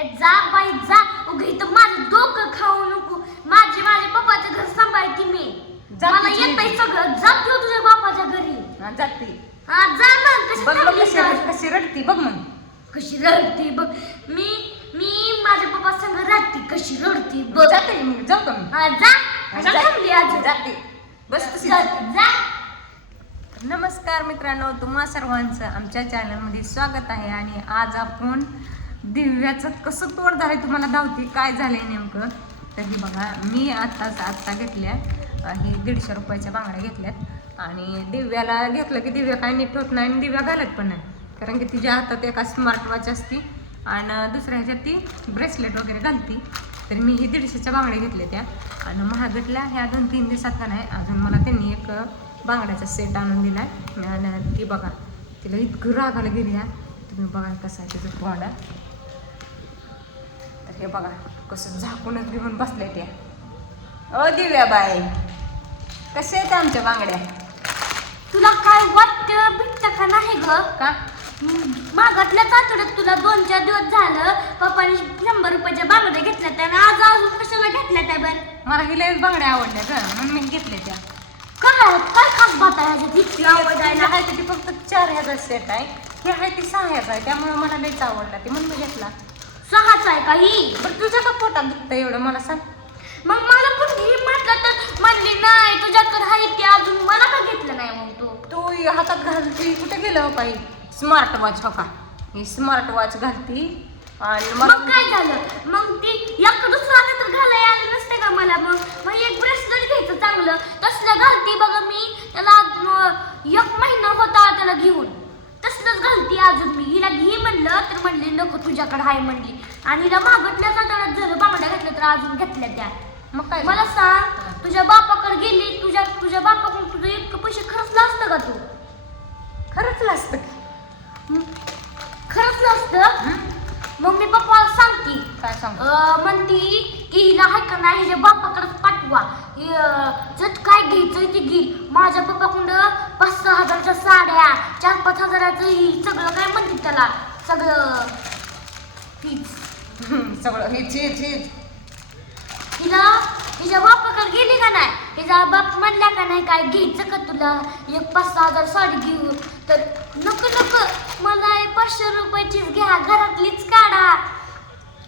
ए, जा बाई जा. उगा इथं माझं डोकं खाऊ नको. माझे माझ्या पप्पाचं घर सांभाळते मी. जा मला तिची येत मुलगी. सगळं. जा तू तुझ्या बापाच्या घरी. हा, जाते हा जा कशी बघ बघ थांबली कशी जा? कशी रडती बघ मग. कशी रडती बघ. मी मी माझ्या पप्पा संग राहते कशी रडती बघ. जाते मी जाऊ का मी? हा जा. थांबली आज? जाते बस तशी जा. नमस्कार मित्रांनो तुम्हा सर्वांचं आमच्या चॅनलमध्ये स्वागत आहे आणि आज आपण दिव्याचं कसं तोड झालंय तुम्हाला धावती काय झालंय नेमकं? तर ही बघा मी आत्ताच आत्ता घेतल्या ही दीडशे रुपयाच्या बांगड्या घेतल्यात. आणि दिव्याला घेतलं की दिव्या काय नीट होत नाही आणि दिव्या घालत पण नाही. कारण की तिच्या हातात एका स्मार्ट वॉच असती आणि दुसऱ्या ह्याच्यात ती ब्रेसलेट वगैरे घालती. तर मी ही दीडशेच्या बांगड्या घेतल्या त्या. आणि महागडल्या ह्या दोन तीन दिवसात का नाही अजून मला त्यांनी एक बांगड्याचा सेट आणून दिला आणि ती बघा तिला इतकं रागाला गेली या तुम्ही बघा कसं आहे तिचं तोंड हे बघा कसं झाकूनच घेऊन बसल्या त्या अ दिव्याबाई कसे आहेत आमच्या बांगड्या? तुला काय वाटतं? भेटतं का नाही ग? का? मागातल्याच आठवड्यात तुला दोन चार दिवस झालं पप्पाने शंभर रुपयाच्या बांगड्या घेतल्या त्या आणि आज अजून कशाला घेतल्या त्या बरं? मला ही लयच बांगड्या आवडल्या ग म्हणून मी घेतल्या त्या. काय काय खास बात आहे ह्याच्यात? इतकी आवड आहे ती फक्त चार ह्याचा सेट आहे. हे आहे ती सहा ह्याचा आहे त्यामुळे मला लयच आवडला ती म्हणून मी घेतला. सहाच आहे का ही? बरं तुझ्या का पोटात दुखतं एवढं? मला सांग. मग मला पण ही म्हटलं तर म्हणली नाही तुझ्याकडे आहे ते अजून. मला का घेतलं नाही मग तू? तू हातात घालती. कुठे गेलं हो काही स्मार्ट वॉच हो का? ही स्मार्ट वॉच घालती आणि मग काय झालं? मग ती दुसरा तर घालाय आलं नसते का मला मग? मग एक ब्रेसलेट घ्यायचं चांगलं तसलं घालती बघा मी. त्याला एक महिना होता त्याला घेऊन. तसलंच घालती अजून मी. हिला घे म्हणलं तर म्हणली नको तुझ्याकडे आहे म्हणली. आणि हिला मागटल्या जाताना जर बांगड्या घातल्या तर अजून घेतल्या त्या. मग काय मला सांग तुझ्या बापाकडे गेली तुझ्या तुझ्या बापाकडून तुझं इतकं पैसे खर्चलं असतं का तू? खरंच की. खरंच नसतं मग मी पप्पाला सांगती. काय सांग? म्हणती की हिला हाय का नाही हिच्या बापाकडेच पाठवा. जर काय घ्यायचं ते घे. माझ्या पप्पाकडं पाच सहा हजारच्या साड्या चार पाच हजाराचं ही सगळं काय म्हणते त्याला? सगळं हीच सगळं हेच हेच हेच हिला हिच्या बापाकडे गेली का नाही? हिचा बाप म्हणला का नाही काय घ्यायचं का तुला? एक पाच सहा हजार साडी घेऊ. तर नको नको मला हे पाचशे रुपयाचीच घ्या घरातलीच काढा.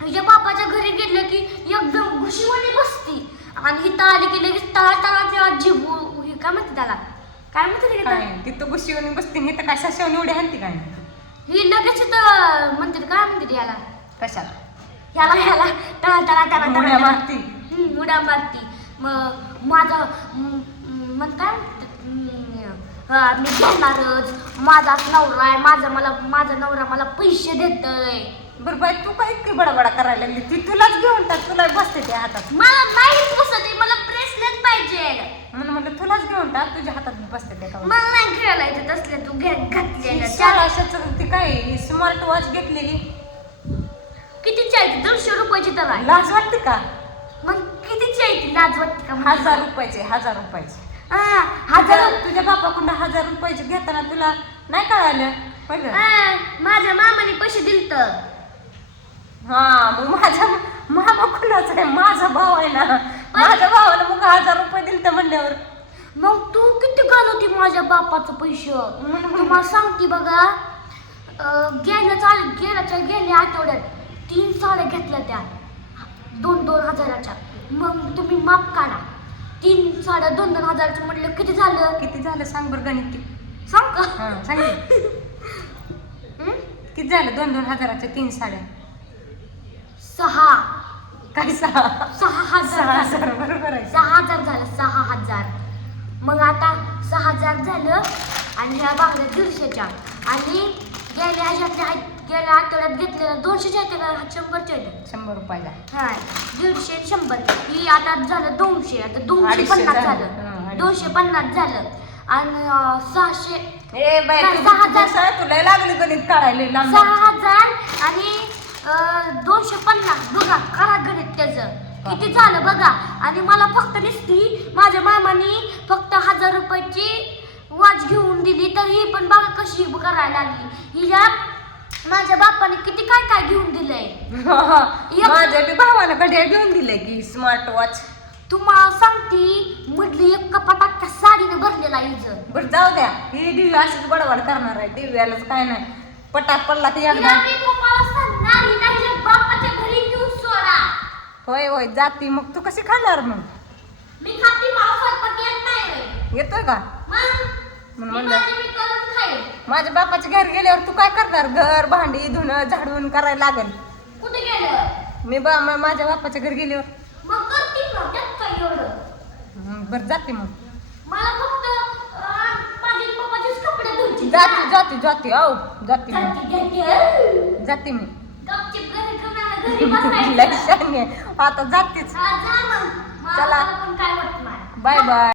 हिच्या बापाच्या घरी गेलं की एकदम घुशीवाणी बसती. आणि हिथं आली की लगेच तळा तळाची आजी हे काय म्हणते त्याला? काय म्हणते ते काय? तिथं गुशीवणी बसते हे तर काय सशावणी उड्या हाणती काय? ही लगेच इथं म्हणते काय म्हणते याला? कशाला? ह्याला ह्याला. तळा तळा तळा उड्या मारती. हम्म, उड्या मारती. मग माझा म- म- मग काय? म्हणतात, म, हा, मी घेणारच माझा नवरा आहे. माझा मला माझा नवरा मला पैसे देतय. बरं बाई तू काय इतकी बडाबडा करायला लागली. ती तुलाच घेऊन टाक. तुला बसते त्या हातात. मला नाहीच कसं ते मला ब्रेसलेट पाहिजे. म्हणून म्हणलं तुलाच घेऊन टाक. तुझ्या हातात बसते त्या का मला नाही खेळायला येत तसले. तू घे घातलेलं. सोळाशेच ती काय? स्मार्ट वॉच घेतलेली. कितीची आहे ती? दीडशे रुपयाची तर आहे लाज वाटते का? मग कितीची आहे ती? लाज वाटते का मला? हजार रुपयाचे हजार रुपयाचे. हा, हजार हजार तुझ्या बापाकडून हजार रुपयाचे घेताना तुला नाही कळालं? होय गं? हा, माझ्या मामाने पैसे दिलत हा मग माझा मामा कुणाच आहे माझा भाऊ आहे ना. माझ्या भावाला मग हजार रुपये दिले म्हणल्यावर. मग तू किती घालवती माझ्या बापाचं पैसे? तुम्हाला सांगते बघा अं, गेल्या चाल गेल्याच्या गेल्या आठवड्यात तीन साड्या घेतल्या त्या. दोन दोन हजाराच्या. मग तुम्ही माप काढा. तीन साड्या दोन दोन हजाराच्या म्हटलं किती झालं? किती झालं सांग बरं गणित ते. सांग का? हा सांग की. हं? किती झालं? दोन दोन हजाराच्या तीन साड्या. सहा. काय सहा? सहा हजार सहा. हजार बरोबर आहे. सहा हजार झालं सहा हजार. मग आता सहा हजार झालं आणि ह्या बांगड्या दीडशेच्या. आणि गेल्या ह्याच्यातल्या आहेत गेल्या आठवड्यात घेतलेल्या दोनशेच्या आहेत का? शंभरच्या आहेत शंभर रुपयाला. हा दीडशे आणि शंभर. ही आता झालं दोनशे. आता दोनशे अडीचशे पन्नास झालं. हं. दोनशे पन्नास झालं. आणि अं, सहाशे ए बाई सहा- सहा हजार. तुला लागली गणित काढायला. लांब सहा हजार आणि अं, दोनशे पन्नास. बघा करा गणित त्याचं. किती झालं बघा. आणि मला फक्त दिसती माझ्या मामाने फक्त हजार रुपयाची वॉच घेऊन दिली. तर ही पण बघा कशी करायला लागली. हिला माझ्या बापाने किती काय काय घेऊन दिलंय? माझ्या बी भावाला घड्याळ घेऊन दिलंय की स्मार्ट वॉच तुम्हाला सांगते मधली एक कपाट अख्ख्या साडीने भरलेला इज बरं जाऊ द्या. ही दिव्या अशीच बडबड करणार आहे. दिव्यालाच काय नाही. पटाक पडला ते एकदा. होय होय जाती. मग तू कशी खाणार मग? मी खाती मला स्वयंपाक येत नाही. येतोय का? मग? म्हणून म्हणलं. माझ्या बापाच्या घर गेल्यावर तू काय करणार? घर भांडी धुणं झाडून करायला लागेल. कुठे गेलं मी बा म- माझ्या बापाच्या घर गेल्यावर. मग करतील ना त्यात काय एवढं? हं, बरं जाते मग. मला फक्त अं, माझे पप्पाचेच कपडे धुवायचे. जाते जाते जाते औ जाते मी. जाती, मी. लक्षाने आता जातेच. चला. Bye bye.